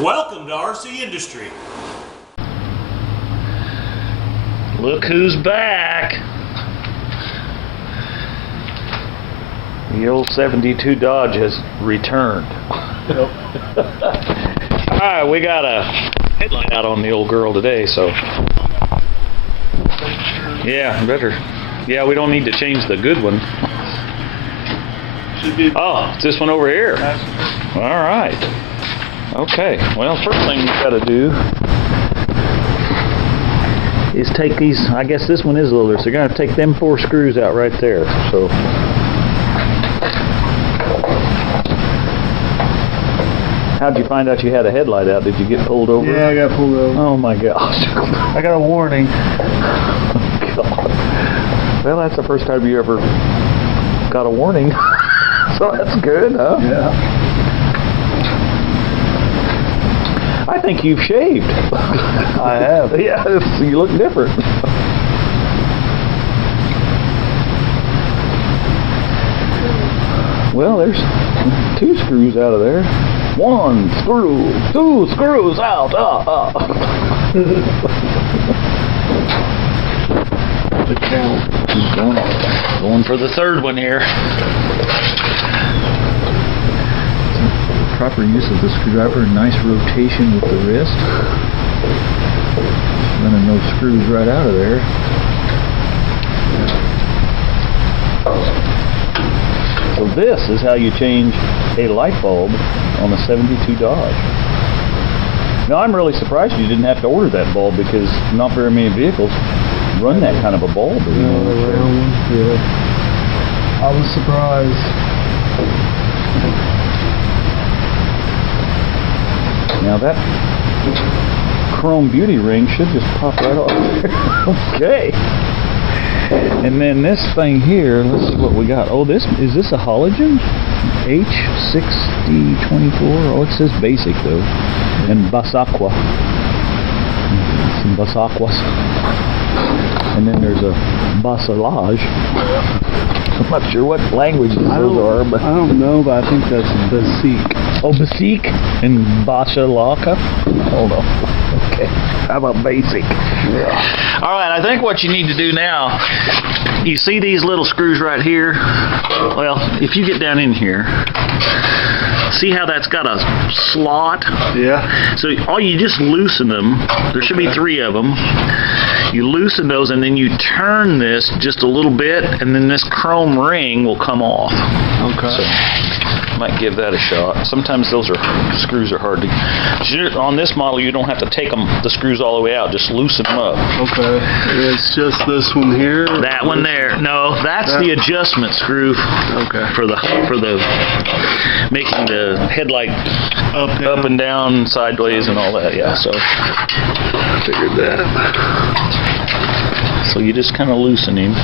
Welcome to RCindustry. Look who's back. The old 72 Dodge has returned. Yep. Alright, we got a headlight out on the old girl today, so yeah, better. Yeah, we don't need to change the good one. Oh, it's this one over here. Alright. Okay, well, first thing we gotta do is take these, I guess this one is a little, so you're gonna have to take them 4 screws out right there. So how'd you find out you had a headlight out? Did you get pulled over? Yeah, I got pulled over. Oh my gosh. I got a warning. Oh God. Well, that's the first time you ever got a warning. So that's good, huh? Yeah. I think you've shaved. I have. Yeah, you look different. Well, there's 2 screws out of there. 1 screw, 2 screws out. The count. Going for the 3rd one here. Proper use of the screwdriver, nice rotation with the wrist. Running those screws right out of there. So this is how you change a light bulb on a 72 Dodge. Now I'm really surprised you didn't have to order that bulb because not very many vehicles run that kind of a bulb. Yeah. I was surprised. Now that chrome beauty ring should just pop right off there. Okay. And then this thing here, let's see what we got. Oh, is this a halogen? H6024. Oh, it says basic though. And Basaqua. Some Basaqua. And then there's a Basalage. I'm not sure what languages those are, but I don't know, but I think that's Basique. Oh, Basique and Bashalaka? Hold on. Okay. How about basic? Yeah. All right, I think what you need to do now, you see these little screws right here? Well, if you get down in here, see how that's got a slot? Yeah. So you just loosen them. There should be 3 of them. You loosen those and then you turn this just a little bit and then this chrome ring will come off. Okay. So, might give that a shot. Sometimes those screws are hard to. On this model, you don't have to take the screws all the way out. Just loosen them up. Okay. It's just this one here. That one there. No, that's the adjustment screw. Okay. For the making the headlight up and down, sideways, and all that. Yeah. So I figured that. So you just kind of loosen him.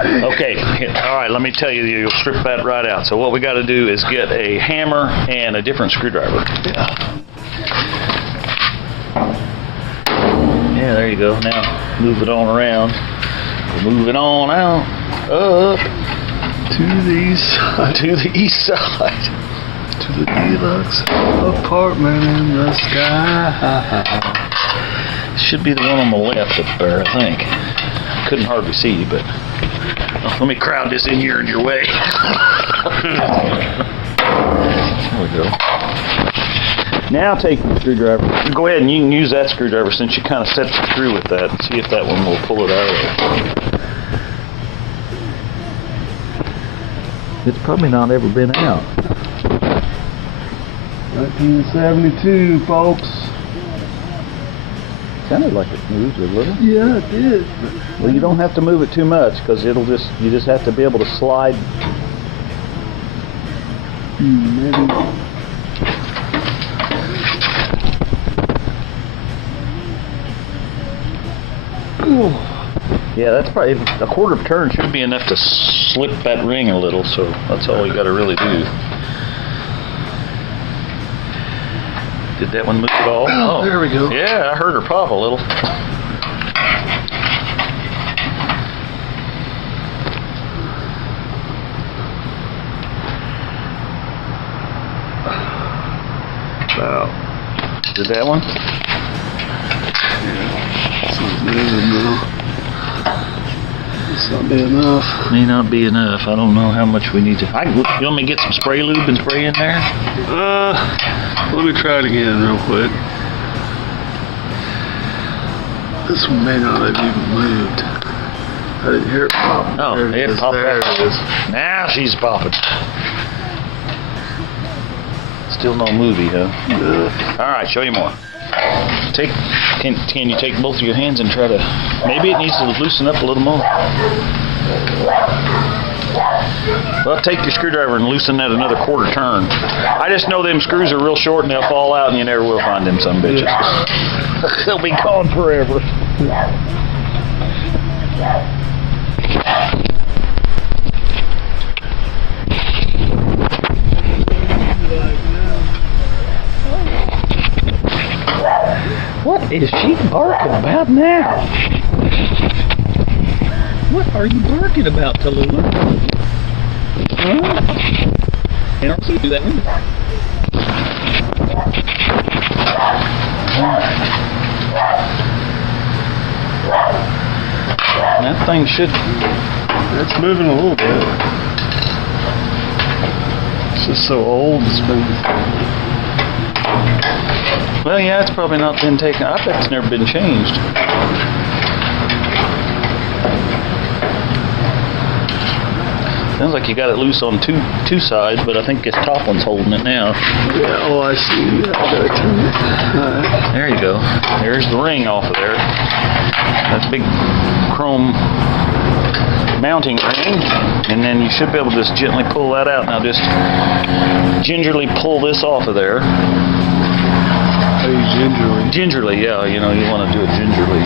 Okay, all right, let me tell you, you'll strip that right out. So what we got to do is get a hammer and a different screwdriver. Yeah, there you go. Now, move it on around. We're moving on out, up To the east side. to the east side. To the deluxe apartment in the sky. Should be the one on the left up there, I think. Couldn't hardly see, but let me crowd this in here in your way. There we go. Now take the screwdriver. Go ahead and you can use that screwdriver since you kind of set the screw with that and see if that one will pull it out. It's probably not ever been out. 1972, folks. Sounded like it moved a little. Yeah, it did. Well, you don't have to move it too much because you just have to be able to slide. Maybe. Yeah, that's probably a quarter of a turn should be enough to slip that ring a little. So that's all you got to really do. Did that one move at all? Oh, there we go. Yeah, I heard her pop a little. About it that one? This not be enough. May not be enough. I don't know how much we need to. You want me to get some spray lube and spray in there? Let me try it again real quick. This one may not have even moved. I didn't hear it pop. Oh, There it is. popped There out. it is. Now she's popping. Still no movie, huh? Yeah. All right, show you more. Can you take both of your hands and try to? Maybe it needs to loosen up a little more. Well, take your screwdriver and loosen that another quarter turn. I just know them screws are real short and they'll fall out and you never will find them some bitches. They'll be gone forever. What is she barking about now? What are you barking about, Tallulah? Huh? I don't see you do that either. That thing should... It's moving a little bit. It's just so old. It's been... Well, yeah, it's probably not been taken. I bet it's never been changed. Sounds like you got it loose on two sides, but I think this top one's holding it now. Yeah, oh, I see. Yeah, I gotta turn it. Alright. There you go. There's the ring off of there. That's big chrome mounting ring, and then you should be able to just gently pull that out. Now just gingerly pull this off of there. Hey, gingerly. Gingerly, yeah, you know, you want to do it gingerly.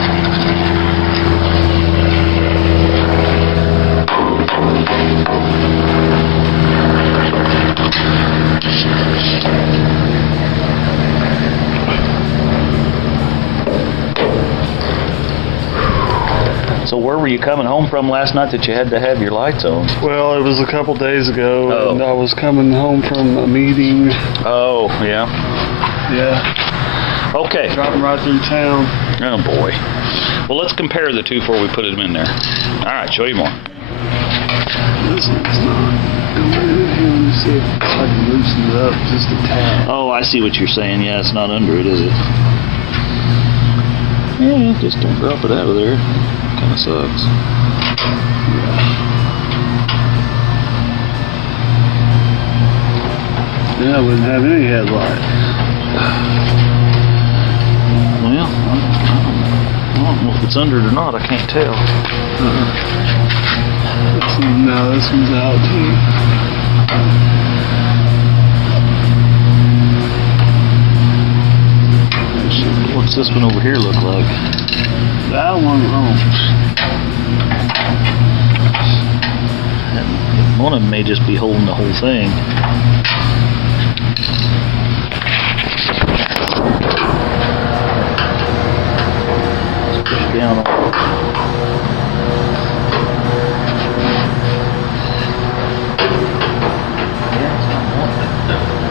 So where were you coming home from last night that you had to have your lights on? Well, it was a couple days ago, Oh. and I was coming home from a meeting. Oh, yeah. Yeah, Okay. driving right through town. Oh, boy. Well, let's compare the two before we put them in there. All right, show you more. This one's not. Let me see if I can loosen it up just a tad. Oh, I see what you're saying. Yeah, it's not under it, is it? Yeah, just don't drop it out of there. Kind of sucks. Yeah, I wouldn't have any headlight. Well, I don't know if it's under it or not. I can't tell. No, this one's out too. What's this one over here look like? That one, oh. One of them may just be holding the whole thing. Let's push down on it.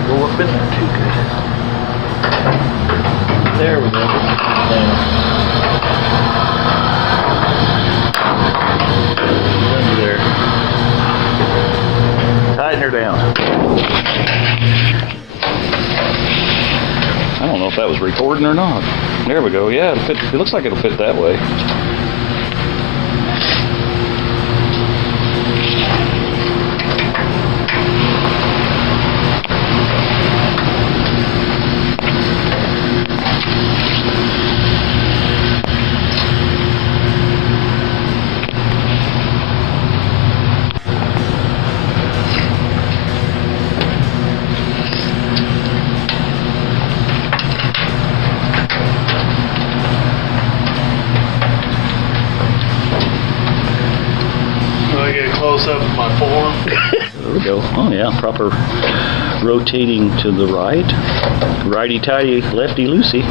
Go up in there too good. There we go. Under there. Tighten her down. I don't know if that was recording or not. There we go. Yeah, it'll fit, it looks like it'll fit that way. Close up my form. There we go. Oh yeah, proper rotating to the right. Righty-tighty, lefty-loosey.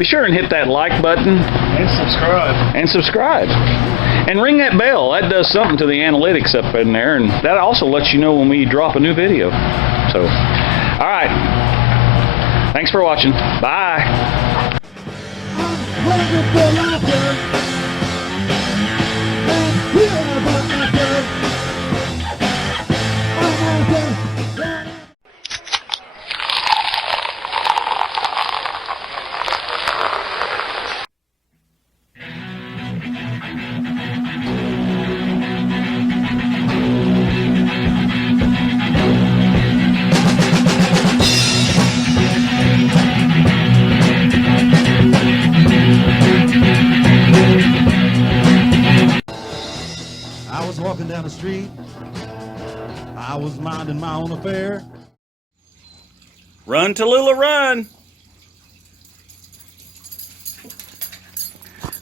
be sure and hit that like button. And subscribe. And ring that bell. That does something to the analytics up in there, and that also lets you know when we drop a new video. So, all right. Thanks for watching. Bye. I was walking down the street. I was minding my own affair. Run, Tallulah, run.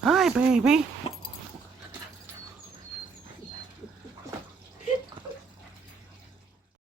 Hi, baby.